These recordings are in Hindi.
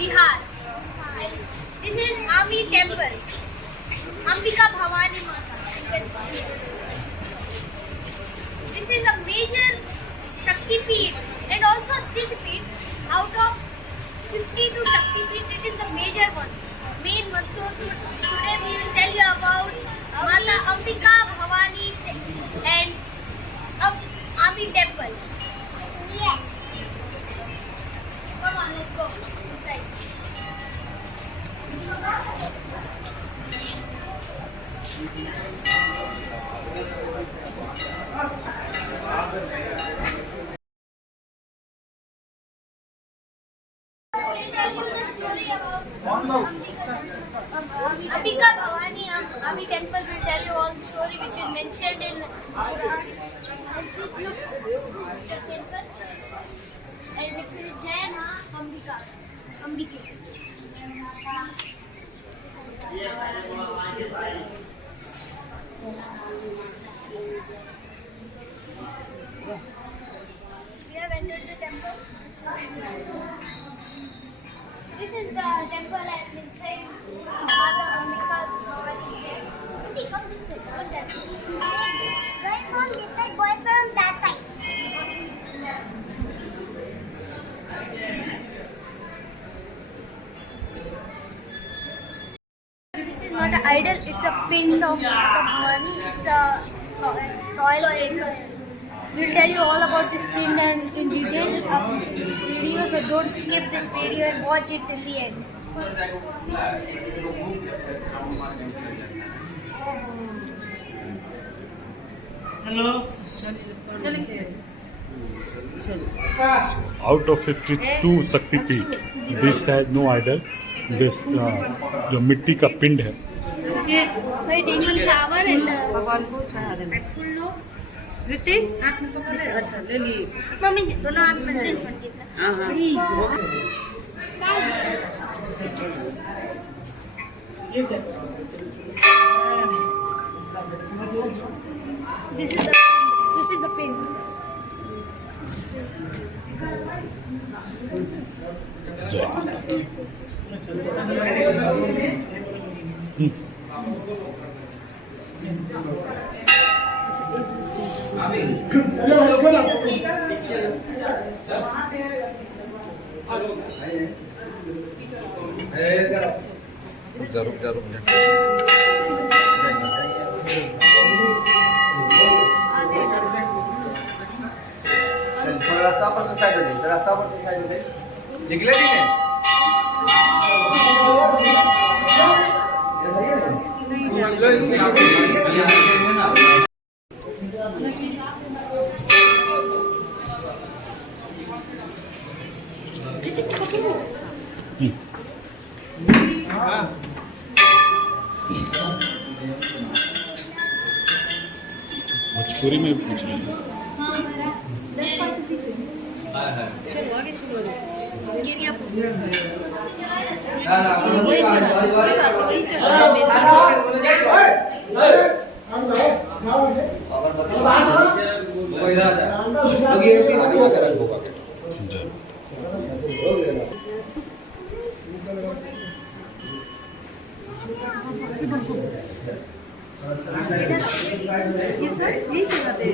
Bihar. This is Ami Temple. Ambika Bhavani Mata. This is a major Shakti Peeth and also Siddh Peeth. Out of 52 Shakti Peeth, it is the major one, main one. So today we will tell you about Mata Ambika Bhavani and Ami Temple. Yeah. Come on, let's go inside. I'll tell you the story about Ambika Bhavani Ami Temple. Will tell you all the story which is mentioned in Quran. And please look the temple. And it is Jai Ma Ambika. Ambike. We have entered the temple. This is the temple and inside Mata Ambika's Bhavani is there. See, come this way. Come that way. Right from this side, boy from that side. This is not an idol, it's a pind of Mata Bhavani. It's a soil paper. We'll tell you all about this pind and in detail after this video, so don't skip this video and watch it till the end. Hello. Out of 52 Shakti Peeth, this has no idol. This जो मिट्टी का पिंड है, We're taking flower and भगवान को चढ़ा देना। ऋतिक हाथ में पकड़ ले। अच्छा ले लिए। मम्मी दोनों हाथ में this one take. हाँ हाँ। This is the pin. जय माता की। रुक जा। रास्ता पर से साइड हो जाए, रास्ता पर से साइड हो जाए। निकले नहीं है। भोजपुरी में पूछ रहे हैं। चलो आगे चलो। गिरिया वही चला। वही चला। यही चलाते हैं।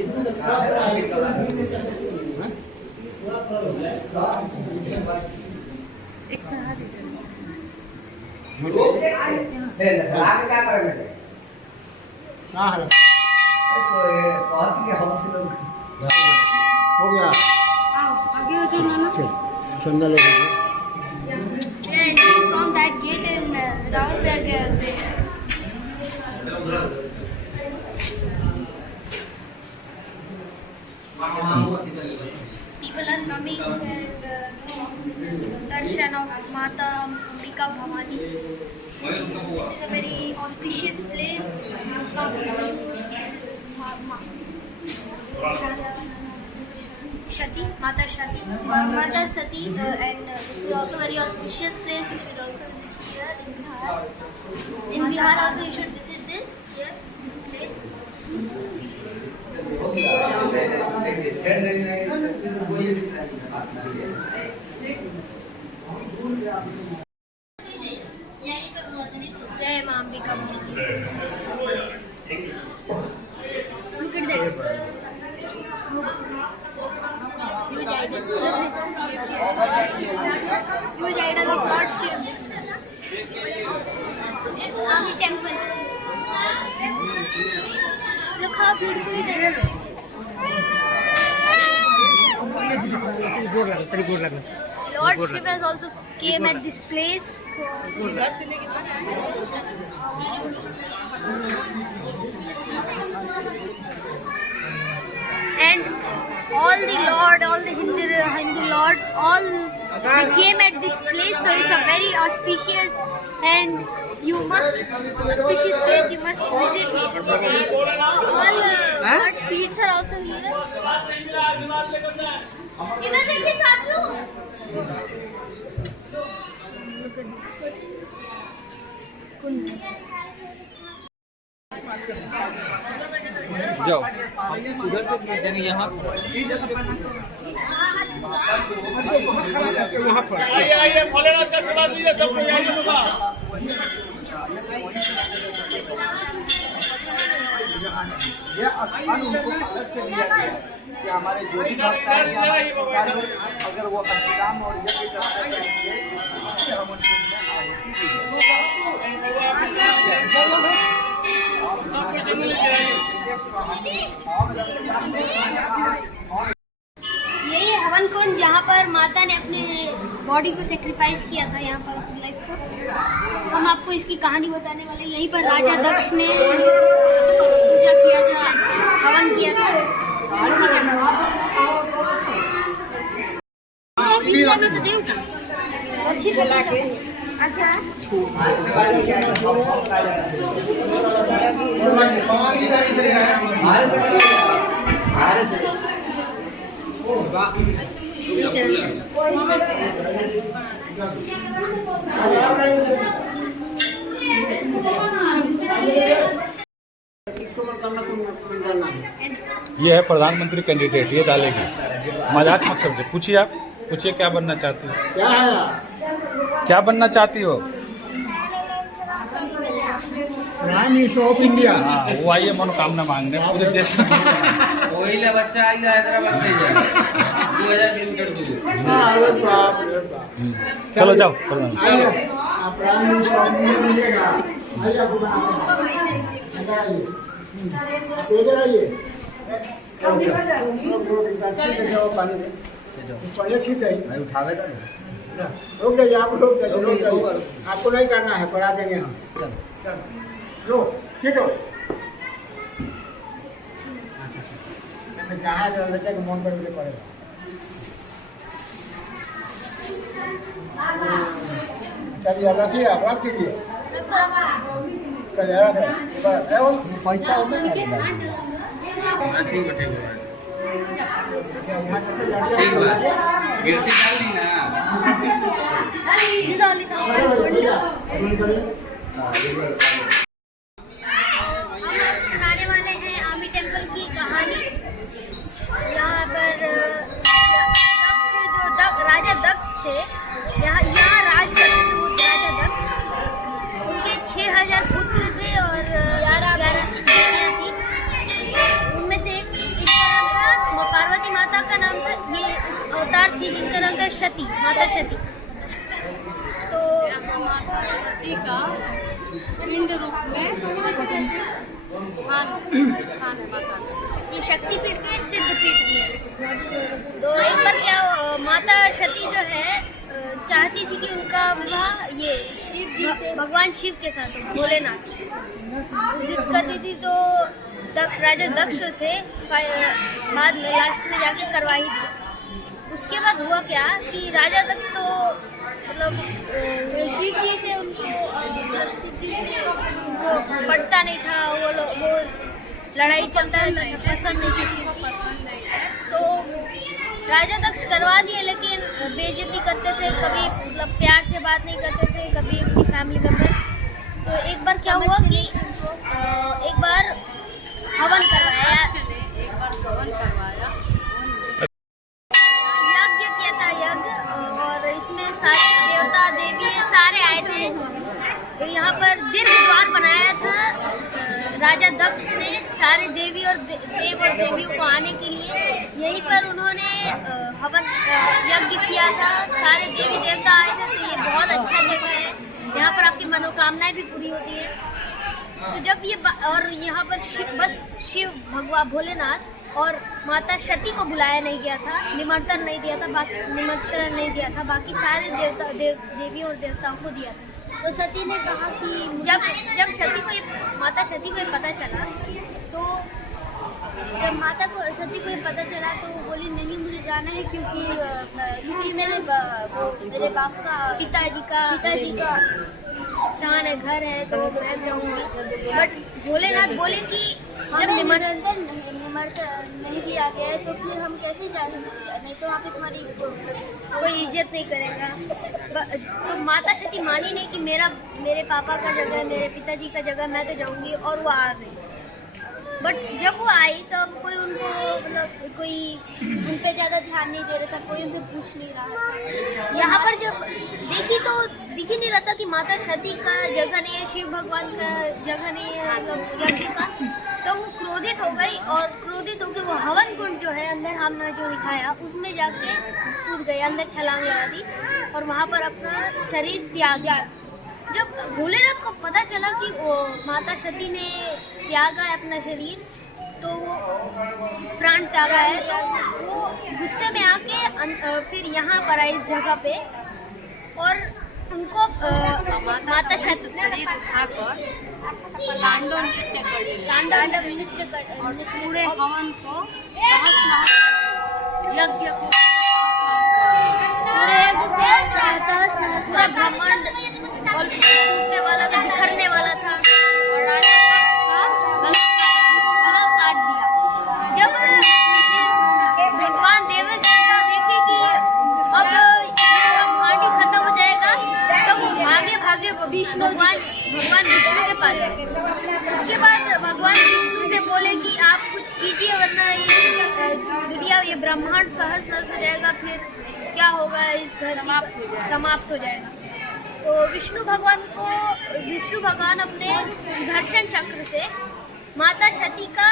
एक चढ़ा दीजिए। आगे क्या करेंगे? हाँ हेलो पहुंच गया हम हो गया आगे हो जाओ नाना। चल चंदा ले लीजिए We are entering from that gate and round where they are there. People are coming and darshan of Mata Ambika Bhavani. This is a very auspicious place. Come to this is Shati, Mata Shati. This is Mata Sati and this is also very auspicious place. You should also visit here in Bihar. In Bihar also you should visit this here, this place. हाँ ब्यूटीफुली देख रहे हैं। Lord Shiva has also came at this place. And all the Hindu lords, all they came at this place. So it's a very auspicious and auspicious place. You must visit here. All God's feet are also here. इधर देखिए चाचू। जाओ उधर से जाएंगे यहाँ आइए भोलेनाथ का आशीर्वाद लीजिए सबको आइए बाबा ये स्थान उनको अलग से दिया गया कि हमारे जो भी भक्त हैं अगर वो अष्टयाम और यज्ञ करते रहेंगे तो हम उनके यही हवन कुंड जहाँ पर माता ने अपने बॉडी को सेक्रीफाइस किया था, यहाँ पर लाइफ को। हम आपको इसकी कहानी बताने वाले। यहीं पर राजा दक्ष ने पूजा किया था, हवन किया था इसी जगह। अच्छी अच्छा ये है प्रधानमंत्री कैंडिडेट, ये डालेगी। मजाक मत समझे। पूछिए, आप पूछिए क्या बनना चाहती हो? क्या है क्या बनना चाहती हो? Prime minister of India. हाँ, वो आइए मनोकामना मांगने पूरे देश में। वही बच्चा आइए हैदराबाद से 2000 किलोमीटर दूर। अरे बाप रे बाप। चलो जाओ प्रधानमंत्री। आइए, आप प्राइम मिनिस्टर ऑफ इंडिया मिलेगा। आइए आपको बनाते हैं। अंदर आइए, इधर आइए। पहले ठीक है, भाई उठावे तो रोक जाइए, आप रोक जाइए। आपको नहीं करना है, करा देंगे हम। चल लो ठीक हो। जहाँ लड़के को मन करके पड़ेगा। चलिए अब रखिए, आप रख दीजिए। चलिए रख पैसा होता है ठीक बात गिरती डाली ना हम आपको सुनाने वाले हैं आमी टेम्पल की कहानी। यहाँ पर जो राजा दक्ष थे, यहाँ राज करते थे वो राजा दक्ष। उनके 6000 पुत्र थे और 11 बेटियाँ थी। उनमें से एक इसका नाम था पार्वती माता का नाम था। ये अवतार थी जिनका नाम था सती, माता सती। तो सती का पिंड रूप में स्थान है माता का। ये शक्तिपीठ के सिद्धपीठ भी है। तो एक बार क्या माता सती जो है चाहती थी कि उनका विवाह ये शिव जी से, भगवान शिव के साथ हो, भोलेनाथ। वो जिद करती थी तो राजा दक्ष थे, बाद में लास्ट में जाके करवा ही दी। उसके बाद हुआ क्या कि राजा दक्ष तो मतलब शिव जी से उनको पटता नहीं था। वो लड़ाई चलता रहता था, पसंद नहीं थी शिव जी। तो राजा दक्ष करवा दिए, लेकिन बेइज्जती करते थे, कभी मतलब प्यार से बात नहीं करते थे, कभी अपनी फैमिली मेम्बर। तो एक बार क्या हुआ कि एक बार हवन करवाया, यज्ञ किया था, यज्ञ। और इसमें सारे देवता देवी सारे आए थे। तो यहाँ पर दीर्घ द्वार बनाया था राजा दक्ष ने सारे देवी और देव और देवियों को आने के लिए। यहीं पर उन्होंने हवन यज्ञ किया था, सारे देवी देवता आए थे। तो ये बहुत अच्छा जगह है, यहाँ पर आपकी मनोकामनाएं भी पूरी होती है। तो जब ये और यहाँ पर बस शिव भगवान भोलेनाथ और माता सती को बुलाया नहीं गया था, निमंत्रण नहीं दिया था, बाकी सारे देवियों और देवताओं को दिया था। तो सती ने कहा कि जब माता सती को ये पता चला, तो जब माता को सती को ये पता चला तो वो बोली नहीं मुझे जाना है, क्योंकि मेरे बाप का पिताजी का स्थान है, घर है, तो मैं जाऊंगी। बट भोलेनाथ बोले कि जब निमंत्रण नहीं दिया गया है तो फिर हम कैसे जाएंगे, नहीं तो वहाँ पे तुम्हारी कोई इज्जत नहीं करेगा। तो माता सती मानी नहीं कि मेरे पापा का जगह, मेरे पिताजी का जगह, मैं तो जाऊंगी, और वो आ गई। बट जब वो आई तब कोई उनको कोई उन पे ज़्यादा ध्यान नहीं दे रहा था, कोई उनसे पूछ नहीं रहा था। यहाँ पर जब देखी तो दिख ही नहीं रहा था कि माता सती का जगह नहीं है, शिव भगवान का जगह नहीं है यज्ञ का। तो वो क्रोधित हो गई, और क्रोधित होकर वो हवन कुंड जो है अंदर हमने जो दिखाया उसमें जाके कूद गई, अंदर छलांग लगा दी और वहाँ पर अपना शरीर त्यागा। जब भोलेनाथ को पता चला कि वो माता सती ने त्यागा है अपना शरीर, तो वो प्राण त्यागा है, तो वो गुस्से में आके फिर यहाँ पर आए इस जगह पे, और उनको माता सती तांडव नृत्य कर पूरे हवन को यज्ञ को पूरा ब्रह्मांड टूटने वाला था, बिखरने वाला था, और राजा का काट दिया। जब भगवान देवी देवता देखे कि अब ब्रह्मांड खत्म हो जाएगा, तो वो भागे भगवान विष्णु के पास गए। उसके बाद भगवान विष्णु से बोले कि आप कुछ कीजिए, वरना ये दुनिया, ये ब्रह्मांड का हंस नस हो जाएगा, फिर क्या होगा, इस धरती समाप्त हो जाएगा। तो विष्णु भगवान अपने सुदर्शन चक्र से माता सती का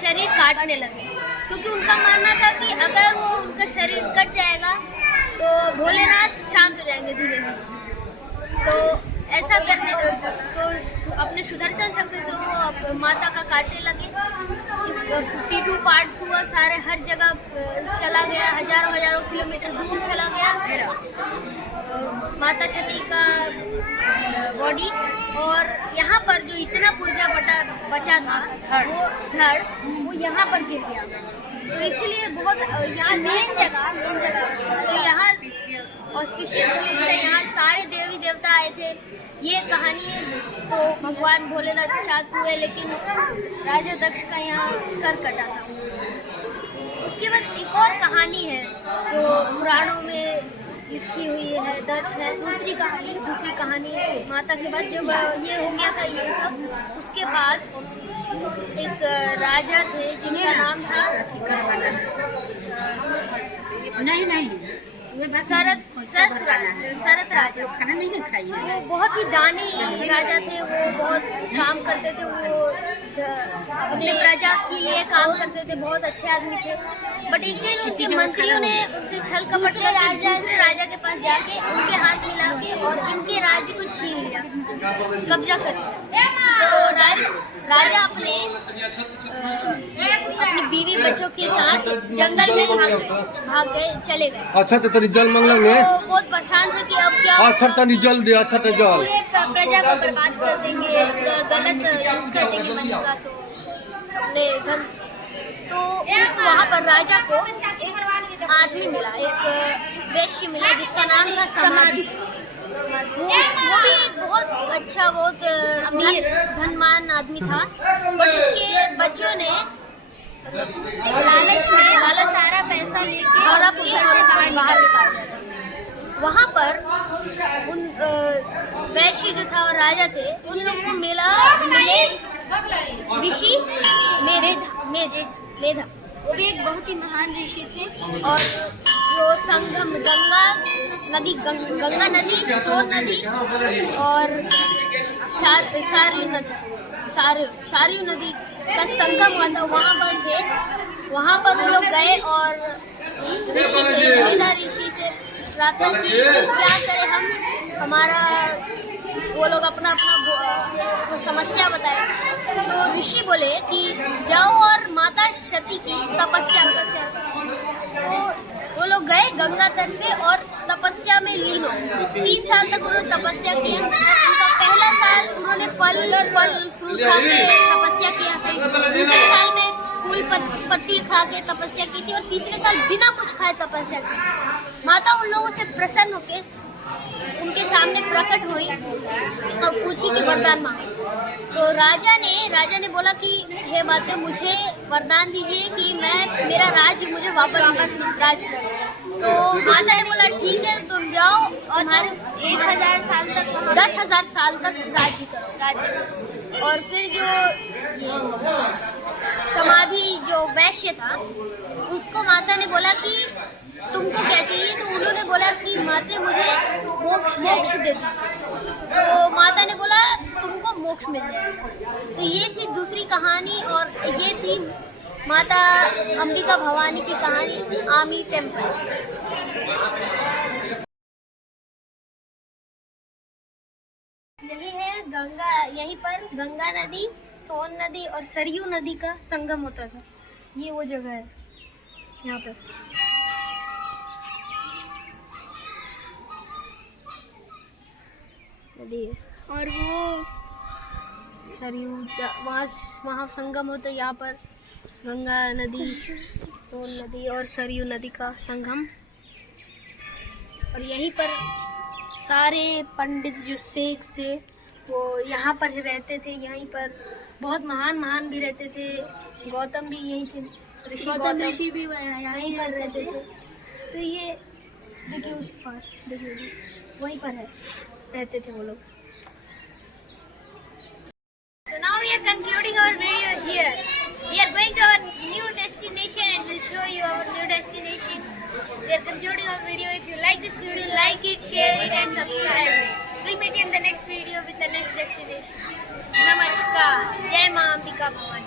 शरीर काटने लगे, क्योंकि उनका मानना था कि अगर वो उनका शरीर कट जाएगा तो भोलेनाथ शांत हो जाएंगे धीरे धीरे। तो ऐसा करने तो अपने सुदर्शन चक्र से वो माता का काटने लगे। इस 52 पार्ट्स हुआ, सारे हर जगह चला गया, हजारों किलोमीटर दूर चला गया माता सती का बॉडी। और यहाँ पर जो इतना पुर्जा बचा था, वो धड़ वो यहाँ पर गिर गया। तो इसलिए बहुत यहाँ मेन जगह तो यहाँ ऑस्पिशियस प्लेस है, यहाँ सारे देवी देवता आए थे। ये कहानी है। तो भगवान भोलेनाथ शांत हुए, लेकिन राजा दक्ष का यहाँ सर कटा था। उसके बाद एक और कहानी है जो पुराणों में लिखी हुई है, दर्ज है। दूसरी कहानी माता के बाद जब ये हो गया था ये सब, उसके बाद एक राजा थे जिनका नाम था शरत राजा। वो बहुत ही दानी राजा थे, वो बहुत काम करते थे, वो अपने प्रजा के लिए काम करते थे, बहुत अच्छे आदमी थे। बट एक दिन उनके मंत्रियों ने उनसे छल कपट दूसरे राजा के पास जाके उनके हाथ मिला के और इनके राज्य को छीन लिया, कब्जा कर लिया। तो राजा अपनी बीवी बच्चों के साथ जंगल में भाग गए, चले गए। अच्छा तो तेरी जल मंगलेंगे। तो बहुत परेशान थे कि अब क्या अच्छा तनी जल दे, अच्छा तो जल पूरे प्रजा को बर्बाद कर देंगे, गलत यूज कर देंगे मनी का, तो अपने धन से। तो वहाँ पर राजा को एक आदमी मिला, एक वैश्य मिला जिसका नाम था समाधि। वो भी एक बहुत अच्छा, बहुत अमीर धनवान आदमी था। बट उसके बच्चों ने लालच सारा पैसा लेके हड़प के और बाहर निकाल दिया। वहाँ पर उन वैश्य जो था और राजा थे, उन लोग को मिले ऋषि मेधा। वो भी एक बहुत ही महान ऋषि थे। और जो संगम गंगा नदी, सोन नदी और सारी नदी का संगम हुआ था, वहाँ पर थे। वहाँ पर वो लोग गए और मेधा ऋषि से प्रार्थना की कि क्या करें हम, हमारा वो लोग अपना अपना समस्या बताए। तो ऋषि बोले कि जाओ और माता सती की तपस्या करो। तो वो लोग गए गंगा तट पे और तपस्या में लीन हो। 3 साल तक उन्होंने तपस्या किया। उनका पहला साल उन्होंने फल फ्रूट खा के तपस्या किया था। दूसरे साल में फूल पत्ती खा के तपस्या की थी और तीसरे साल बिना कुछ खाए तपस्या की। माता उन लोगों से प्रसन्न होकर उनके सामने प्रकट हुई और पूछी कि वरदान मांगो। तो राजा ने बोला कि हे माता, मुझे वरदान दीजिए कि मेरा राज्य मुझे वापस राज्य। तो माता ने बोला ठीक है, तुम जाओ और 1000 साल तक 10,000 साल तक राज्य करो। और फिर जो ये समाधि जो वैश्य था उसको माता ने बोला कि तुमको क्या चाहिए। तो उन्होंने बोला कि माता मुझे मोक्ष दे दी। तो माता ने बोला तुमको मोक्ष मिल जाएगा। तो ये थी दूसरी कहानी और ये थी माता अंबिका भवानी की कहानी आमी टेम्पल। यहीं पर गंगा नदी, सोन नदी और सरयू नदी का संगम होता था। ये वो जगह है यहाँ पर। नदी है और वो सरयू वहाँ संगम होता है। यहाँ पर गंगा नदी, सोन नदी और सरयू नदी का संगम। और यहीं पर सारे पंडित जो शेख थे वो यहाँ पर रहते थे। यहीं पर बहुत महान भी रहते थे। गौतम भी यहीं थे, ऋषि भी यहीं पर रहते थे। तो ये देखिए उस पर देखिए वहीं पर है, रहते थे वो लोग। So now we are concluding our video here. We are going to our new destination and we'll show you our new destination. We are concluding our video. If you like this video, like it, share it and subscribe. We'll meet you in the next video with the next destination. Namaskar. Jai Maa Ambika Bhavani.